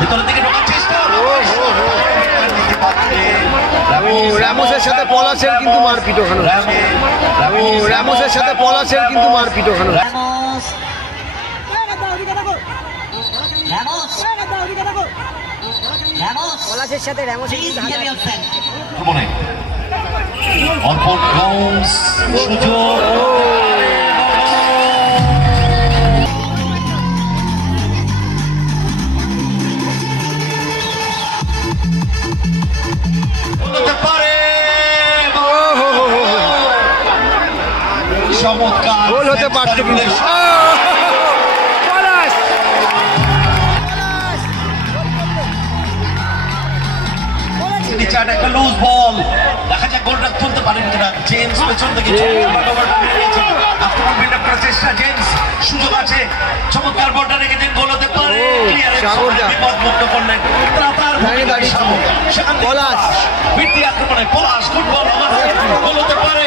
ভেতরের দিকে ঢোকার চেষ্টা। র্যামোসের সাথে পলাশের কিন্তু মারপিট ওখানে র্যামোসের সাথে পলাশের কিন্তু মারপিট ওখানে. পলাশের সাথে হাতাহাতি। অর্পণ সুযোগ। চমৎকার গোল হতে পারতো একটা লুজ বল দেখা যাক গোলটা তুলতে পারেন কিনা। জেমস পেছন থেকে আক্রমণ চেষ্টা জেমস সুযোগ আছে। চমৎকার বলটা রেখেছেন গোল হতে পারে। বিপদ মুক্ত করলেন। পলাশ। বৃত্তি আক্রমণে। পলাশ ফুটবল গোল হতে পারে।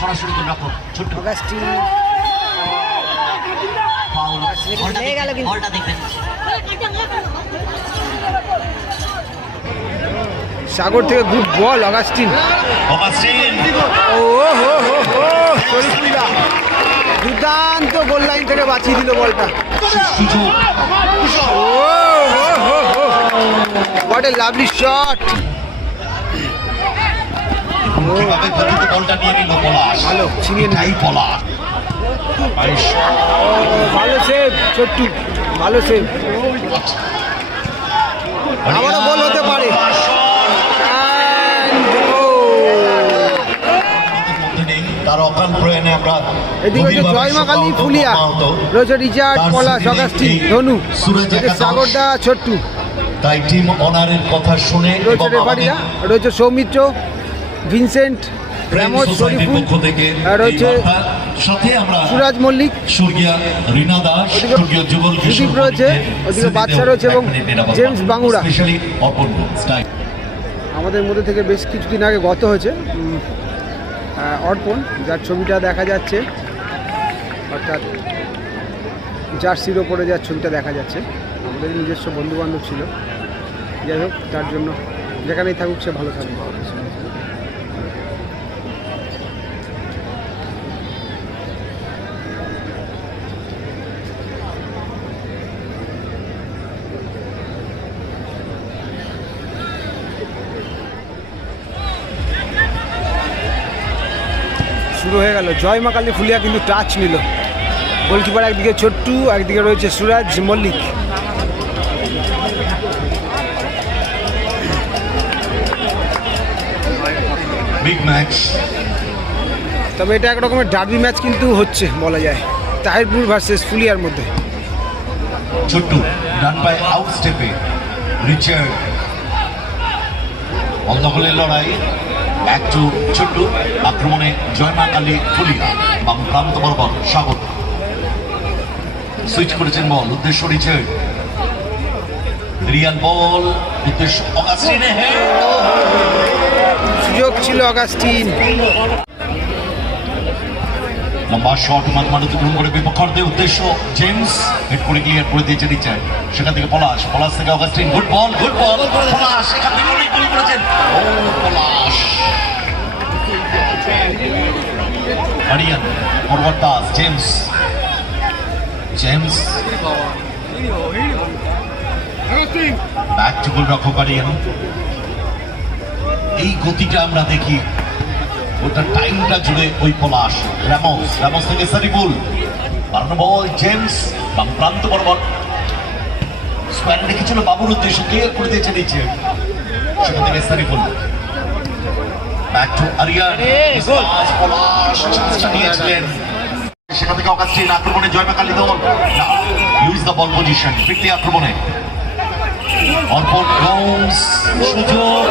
সরাসরি গোল রাখো ছোট্ট। অগাস্টিন ফাউল বলটা দেখবেন, সাগর থেকে গুড বল অগাস্টিন অগাস্টিন ও হো হো হো শরীফুল্লাহ। দুর্দান্ত গোল লাইন থেকে বাঁচিয়ে দিল বলটা। ও হো হো হো। হোয়াট এ লাভলি শট কীভাবে গতিতে বলটা নিয়ে নিল পলাশ? ভালো, ছিনিয়ে নিল। পলাশ। ভালো সেভ ছোট্টু। ভালো সেভ আবারও গোল হতে পারে। And goal! মধ্যে নেই, তার অকাল প্রয়াণে আমরা এদিকে জয়মা কালী ফুলিয়া। রয়েছে রিচার্ড পলাশ স্মৃতিতে ধনু। সুরজ রয়েছে একাদশ। সাগরদা ছোট্টু। তাই টিম অনারের কথা শুনে রয়েছে এবং রেফারিরা আমাদের রয়েছে সৌমিত্র। ভিনসেন্ট রামোজ শরীফুল আর হচ্ছে সাথে আমরা সুরাজ মল্লিক সুদীপ রয়েছে, ওদিকে বাদশা রয়েছে এবং জেমস অপূর্ব আমাদের মধ্যে থেকে বেশ কিছুদিন আগে গত হয়েছে অর্পণ যার ছবিটা দেখা যাচ্ছে অর্থাৎ জার্সির ওপরে যার ছবিটা দেখা যাচ্ছে আমাদের নিজস্ব বন্ধুবান্ধব ছিল। যাই হোক তার জন্য যেখানেই থাকুক সে ভালো থাকুক শুরু হয়ে গেল। জয় মা কালী ফুলিয়া কিন্তু টাচ নিল। গোলকিপার একদিকে ছোট্টু একদিকে রয়েছে সুরাজ মল্লিক। ম্যাচ তবে এটা এক রকমের ডার্বি ম্যাচ কিন্তু হচ্ছে বলা যায়। তাহিরপুর ভার্সেস ফুলিয়ার মধ্যে। ছোট্টু ডান আউট স্টেপে রিচার্ড অন্ধকলের লড়াই। একটু ছোট্ট আক্রমণে জয়মা কালী ফুলিয়া বাম প্রান্ত বরাবর স্বাগত। সুইচ করেছেন বল উদ্দেশ্য রিচার্ড রিয়াল বল উদ্দেশ্য অগাস্টিনে সুযোগ ছিল অগাস্টিন। লম্বা শট মাঝমাঠ অতিক্রম করে বিপক্ষরদের উদ্দেশ্য জেমস হেড করে ক্লিয়ার করে দিয়েছে রিচার্ড সেখান থেকে পলাশ পলাশ থেকে Augustine good ball good ball Palash সেখান থেকে অনেক গোল করেছেন। ও Palash. Ariyan forward pass James James back goal রক্ষক আরিয়ান এই গতিটা আমরা দেখি। ওটা টাইমটা জুড়ে ওই পলাশ। র্যামোস র্যামোস থেকে সারিফুল বাড়ানো বল জেমস বাম প্রান্ত বরাবর স্কোয়ার রেখেছিল বাবুর উদ্দেশ্য। ক্লিয়ার করে দিয়েছে নিচে। সেখান থেকে সারিফুল ব্যাক টু আরিয়ান নিয়েছিলেন সেখান থেকে অগাস্টিন আক্রমণে জয়মাকালী দল ইউজ দ্য বল পজিশন ফিরতি আক্রমণে। অর্পণ গোমস সুযোগ।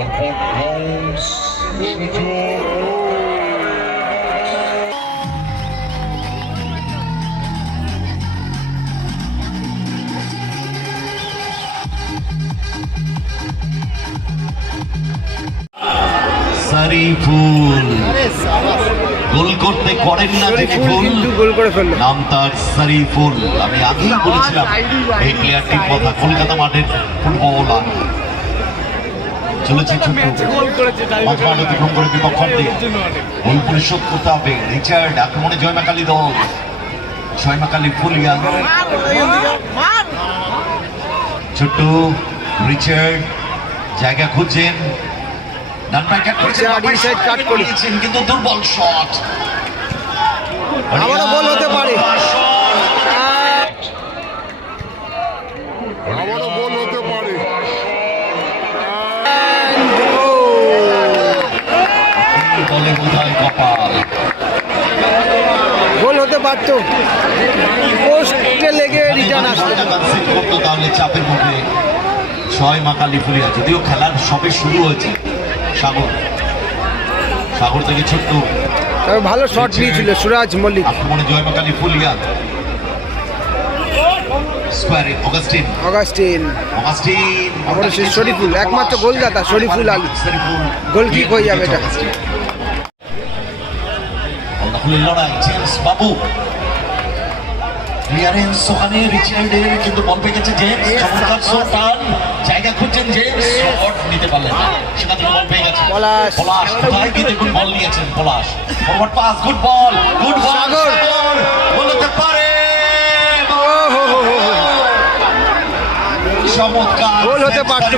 Orphan Holmes, সুযোগ। শরীফুল কিন্তু গোল করে ফেলল। নাম তার সারিফুল আমি আগেই বলেছিলাম এই প্লেয়ারটির কথা কলকাতা মাঠের ফুটবলার। চলেছে মাঝমাঠ অতিক্রম করে বিপক্ষার্থী গোল পরিশোধ করতে হবে রিচার্ড আক্রমণে জয়মাকালী দল। জয়মাকালী ফুলিয়া ছোট্ট রিচার্ড জায়গা খুঁজছেন। ডান পায়ে কাট করেছেন কিন্তু দুর্বল শট আবারও গোল হতে পারে। আবারও গোল হতে পারে। কপাল গোল হতে পারতো। পোস্টে লেগে রিটার্ন করতো তাহলে চাপের মুখে ছয় মা কালী ফুলিয়া যদিও খেলার সবে শুরু হয়েছে। সাগর। সাগর থেকে ছোট্ট তবে ভালো শট নিয়েছিল সুরাজ মল্লিক। অগাস্টিন অগাস্টিন সে শরীফুল, একমাত্র গোলদাতা শরীফুল আলী। গোলকিক হয়ে যাবে এটা। লড়াই বাবু ক্লিয়ারেন্স ওখানে রিচার্ডের কিন্তু বল পেয়ে গেছে জেমস। চমৎকার শট জায়গা খুঁজছেন জেমস। শট নিতে পারলেন না। সেখান থেকে বল পেয়ে গেছে। পলাশ। পলাশ কোথায়? গিয়ে দেখুন বল নিয়েছেন Palash. Forward pass good ball good ball Sagar. Sagar. Ball হতে পারে। চমৎকার গোল হতে পারতো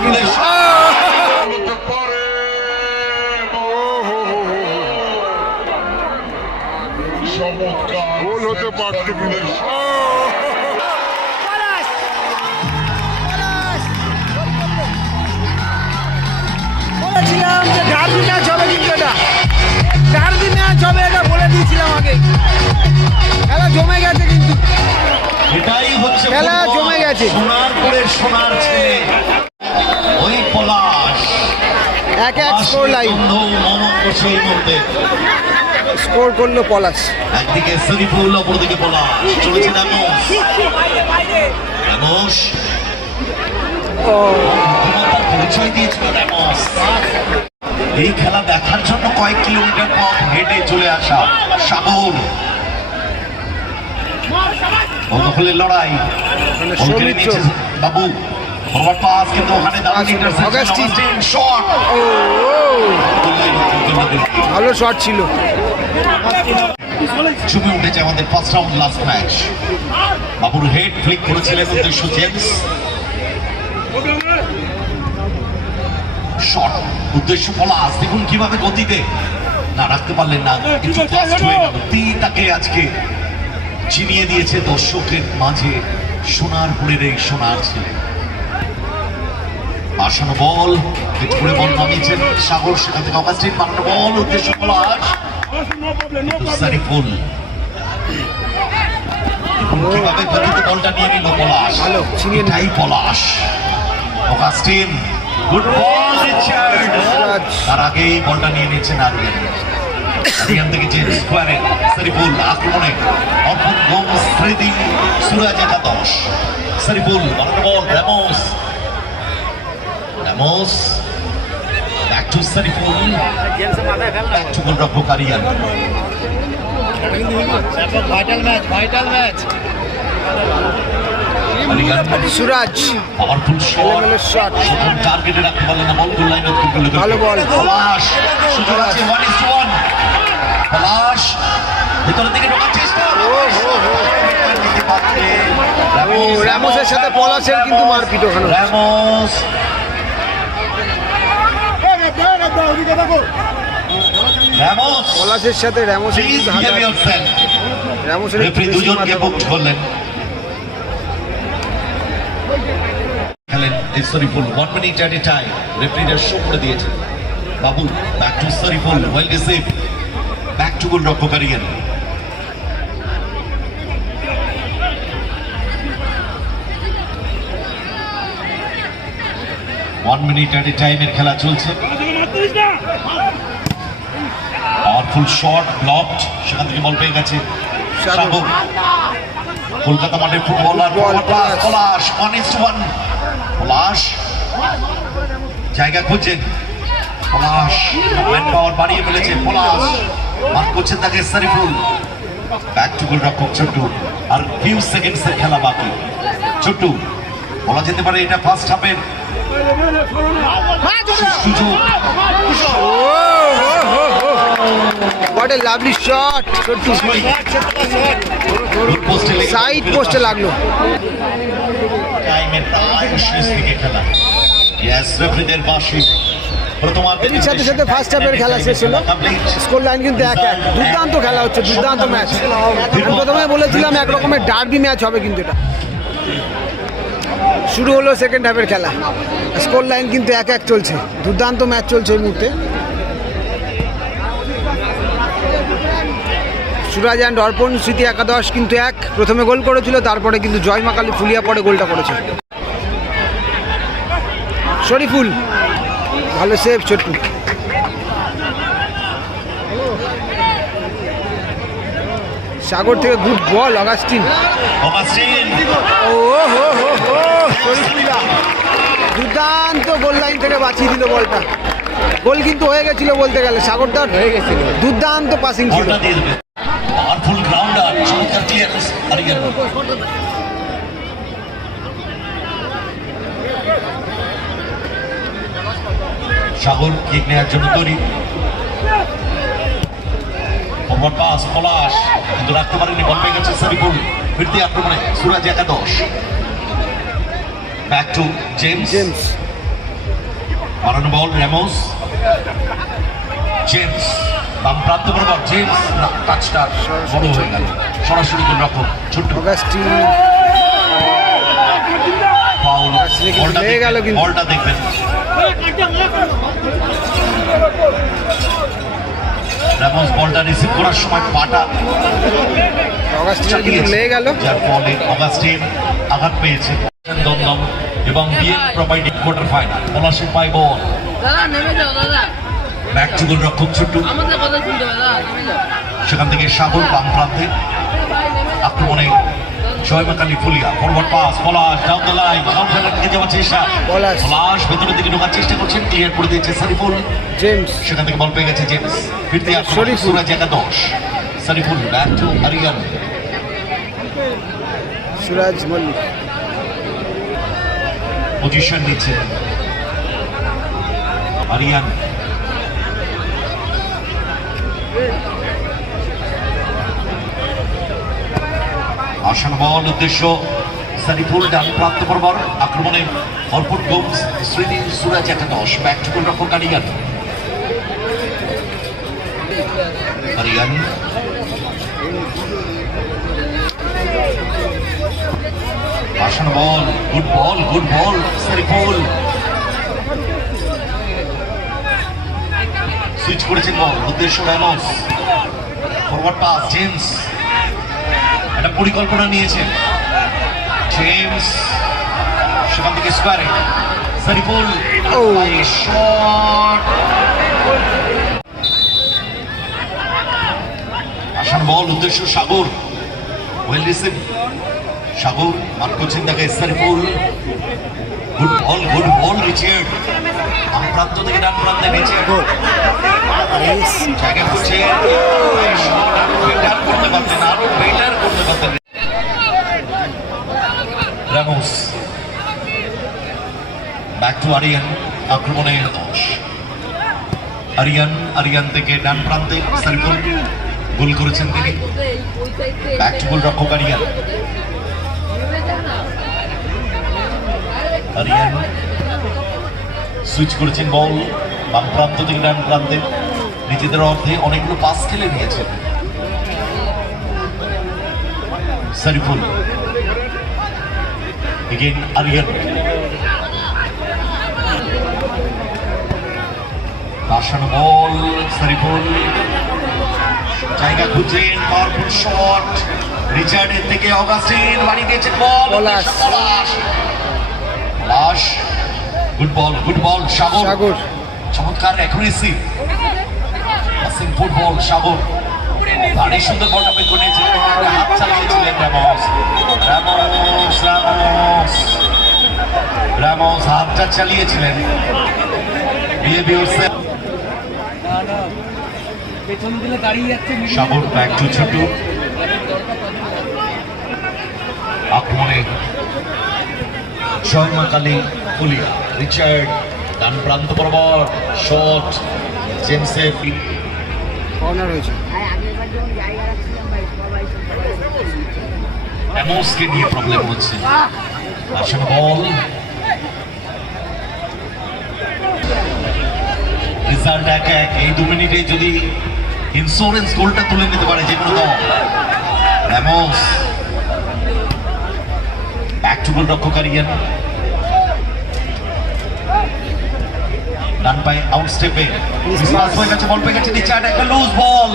এটাই হচ্ছে খেলা। জমে গেছে। সোনারপুরের সোনার ছেলে। ওই পলাশ। এক এক স্কোর লাইন স্কোর করল পলাশ। একদিকে শরীফুল অপরদিকে পলাশ। চলেছে পরিচয় দিয়েছিল রামোস এই খেলা দেখার জন্য কয়েক কিলোমিটার পথ হেঁটে চলে আসা সাগর। বন্ধুগুলির লড়াই। মানে বাবু ফরওয়ার্ড পাস কিন্তু ওখানে দারুণ শট ভালো শট ছিল। জমে উঠেছে আমাদের ফার্স্ট রাউন্ড লাস্ট ম্যাচ বাবুর হেড ফ্লিক করেছিলেন উদ্দেশ্য জেমস শট উদ্দেশ্য পলাশ দেখুন কীভাবে গতিতে। না রাখতে পারলেন না। একটু ফাস্ট হয়ে গেল। তাকে আজকে চিনিয়ে দিয়েছে দর্শকের মাঝে সোনারপুরের এই সোনার ছেলে। আসানো বল করে বল নামিয়েছেন সাগর সেখান থেকে অগাস্টিন বানানো বল উদ্দেশ্য পলাশ সারিফুল কীভাবে গতিতে বলটা নিয়ে নিল পলাশ? এটাই গুড বল তার আগেই বলটা নিয়ে নিচ্ছেন আরিয়ান আরিয়ান থেকে যে স্কোয়ারে সারিফুল আক্রমণে গোমস স্মৃতি সুরাজ একাদশ। বানানো ball Ramos Ramos back to Shariful back to গোলরক্ষক Ariyan Ariyan Suraj powerful shot ball করলে ভালো ভিতরের দিকে ঢোকার চেষ্টা। ও, রামোসের সাথে পলাশের কিন্তু মারপিট ওখানে। রামোস। রামোস। পলাশের সাথে দুজনকে বুক করলেন। Shariful one minute at a time রেফারিরা show করে দিয়েছে Babu back to Shariful well receive back to goal রক্ষকারিয়ান one minute at a টাইমের খেলা চলছে পাওয়ারফুল শট ব্লকড সেখান থেকে বল পেয়ে গেছে। কলকাতা মাঠের footballer ball, Palash Palash. Palash one is one Palash. জায়গা খুঁজছেন। পলাশ ম্যান পাওয়ার বাড়িয়ে ফেলেছে পলাশ। মার করছেন তাকে সারিফুল ব্যাক টু গোল রক্ষক ছোট্টু। আর ফিউ সেকেন্ডস এর খেলা বাকি। ছোট্টু বলা যেতে পারে এটা ফার্স্ট হাফের সুযোগ। গোল পোস্টে লেগে সাইড পোস্টে লাগল। টাইমে প্রায় শেষ দিকে খেলা। ইয়েস রেফারিদের বাঁশি। সাথে সাথে ফার্স্ট হাফের খেলা শেষ হলো। স্কোর লাইন কিন্তু এক এক। দুর্দান্ত খেলা হচ্ছে দুর্দান্ত ম্যাচ প্রথমে বলেছিলাম এক রকমের ডার্বি ম্যাচ হবে কিন্তু এটা। শুরু হলো সেকেন্ড হাফের খেলা। স্কোর লাইন কিন্তু এক এক চলছে। দুর্দান্ত ম্যাচ চলছে এই মুহূর্তে। সুরাজ অ্যান্ড অর্পণ স্মৃতি একাদশ কিন্তু এক। প্রথমে গোল করেছিল তারপরে কিন্তু জয় মা কালী ফুলিয়া পরে গোলটা করেছে। শরীফুল। ভালো সেভ ছোট্টু সাগর থেকে গুড বল অগাস্টিন। অগাস্টিন। ও হো হো হো দুর্দান্ত গোল লাইন থেকে বাঁচিয়ে দিল বলটা। গোল কিন্তু হয়ে গেছিল বলতে গেলে সাগরদার হয়ে গেছিল। দুর্দান্ত পাসিং ছিল বলটা দিয়ে দেবে পাওয়ারফুল গ্রাউন্ডার চমৎকার ক্লিয়ারেন্স হারিয়ে গেল সাগর কিক নেওয়ার জন্য তৈরি। Forward pass Palash. কিন্তু রাখতে পারেনি বল পেয়ে গেছে সারিফুল ফিরতি আক্রমণে সুরাজ একাদশ। ব্যাক টু জেমস জেমস মারানো বল রেমোস। জেমস বাম প্রান্ত বরাবর জেমস টাচটা বড় হয়ে গেল। সরাসরি গোল রক্ষক ছোট্ট। বলটা দেখবেন। রেমোস বলটা রিসিভ করার সময় পাটা লেগে গেল। যার ফলে অগাস্টিন আঘাত পেয়েছে। দমদম এবং বিএন প্রোভাইডিং কোয়ার্টার ফাইনাল পলাশের পাই বল। দাদা নেমে যাও দাদা। ব্যাক টু গোল রক্ষক ছোট্ট। আমাদের কথা শুনতে হবে দাদা নেমে যাও। সেখান থেকে সাগর বাম প্রান্তে। ভাই আক্রমণে Joymakali Phulia forward pass Palash down the line কাউন্টারের দিকে যাওয়ার চেষ্টা পলাশ। ভেতরের দিকে ঢোকার চেষ্টা করছেন ক্লিয়ার করে দিয়েছে সারিফুল জেমস সেখান থেকে বল পেয়ে গেছে জেমস ফিরতে শরীফুল। সুরাজ একাদশ। Shariful back to Ariyan Suraj Mallick. Position নিচ্ছে। আরিয়ান আসন বল উদ্দেশ্য সারিফুল ডান প্রান্ত বরাবর আক্রমণে অর্পণ গোমস শ্রীনি সুরাজ একাদশ ব্যাক টু গোল রক্ষক আরিয়ান আরিয়ান আসন ball good ball good ball Shariful switch করেছেন বল, উদ্দেশ্য র্যামোস ফরওয়ার্ড পাস জেমস একটা পরিকল্পনা নিয়েছেন। জেমস সেখান থেকে স্কোয়ারে Oh. শট আসান বল উদ্দেশ্য সাগর। ওয়েল রিসিভ সাগর মার করছেন তাকে Shariful good ball good ball Richard বাম প্রান্ত থেকে ডান প্রান্তে রিচার্ড ব্যাক টু আরিয়ান আক্রমণে দশ আরিয়ান আরিয়ান থেকে ডান প্রান্তে সারিফুল গোল করেছেন তিনি ব্যাক টু রক্ষক আরিয়ান আরিয়ান সুইচ করেছেন বল বাম প্রান্ত থেকে ডান প্রান্তে নিজেদের অর্ধে অনেকগুলো পাস খেলে নিয়েছেন। সারিফুল। বল সারিফুল। জায়গা খুঁজছেন পাওয়ারফুল শট। রিচার্ডের থেকে অগাস্টিন বাড়ি দিয়েছেন বল। Good ball good ball Sagar. সাগর। চমৎকার অ্যাকুরেসি পাসিং ফুটবল সাগর। ভারী সুন্দর বলটা করে নিয়েছিলেন হাত চালিয়েছিলেন র্যামোস। Ramos Ramos. র্যামোস হাতটা চালিয়েছিলেন। বিহেভিয়ার সাগর ব্যাক টু আক্রমণে জয়মা কালী পুলিয়া রিচার্ড, ডান প্রান্ত বরাবর শট, জেমসের কর্নার হয়েছে অ্যামোসকে নিয়ে প্রবলেম হচ্ছে। আসলে বল। রেজাল্ট এক এক। এই দু মিনিটে যদি ইন্স্যুরেন্স গোলটা তুলে নিতে পারে যে কোনো দল। অ্যামোস। ব্যাক টু গোল ডান পায়ে আউট স্টেপে মিসপাস হয়ে গেছে বল পেয়ে গেছে নিচাট একটা লুজ বল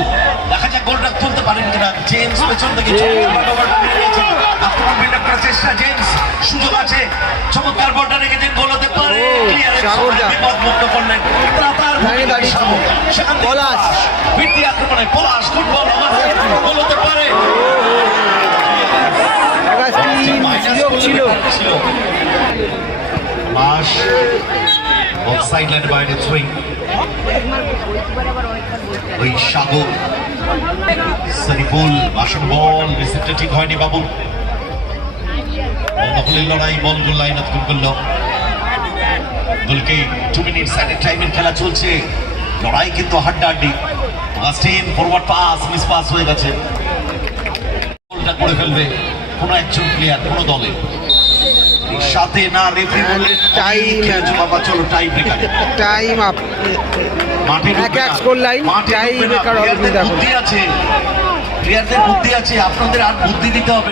দেখা যাক গোলটা তুলতে পারেন কিনা। জেমস পেছন থেকে আক্রমণ বিল্ড আপ করার চেষ্টা জেমস সুযোগ আছে। চমৎকার বলটা রেখেছেন গোল হতে পারে। বিপদ মুক্ত করলেন। থেকে পলাশ। আক্রমণে পলাশ ফুটবল গোল হতে পারে। ছিল। মাস অফ সাইড লাইন বাইরে সুইং ওই সাগর। সারিফুল বাসন বল, রিসিপ্টটা ঠিক হয়নি বাবু। বল দখলের লড়াই বলগুলো লাইন আপ করল। গোলকে টু মিনিট সাইডের টাইমের খেলা চলছে। লড়াই কিন্তু হাড্ডাহাড্ডি। Augustine forward pass miss pass হয়ে গেছে। গোলটা করে ফেলবে কোনো একজন প্লেয়ার কোনো দলে। সাথে না রেফারি বলে টাইম খেলেছো বাবা চলো টাই ব্রেকার টাইম আপ মাঠে এক এক স্কোর লাইন tie ব্রেকার হবে বুদ্ধি আছে। প্লেয়ারদের বুদ্ধি আছে। আপনাদের আর বুদ্ধি দিতে হবে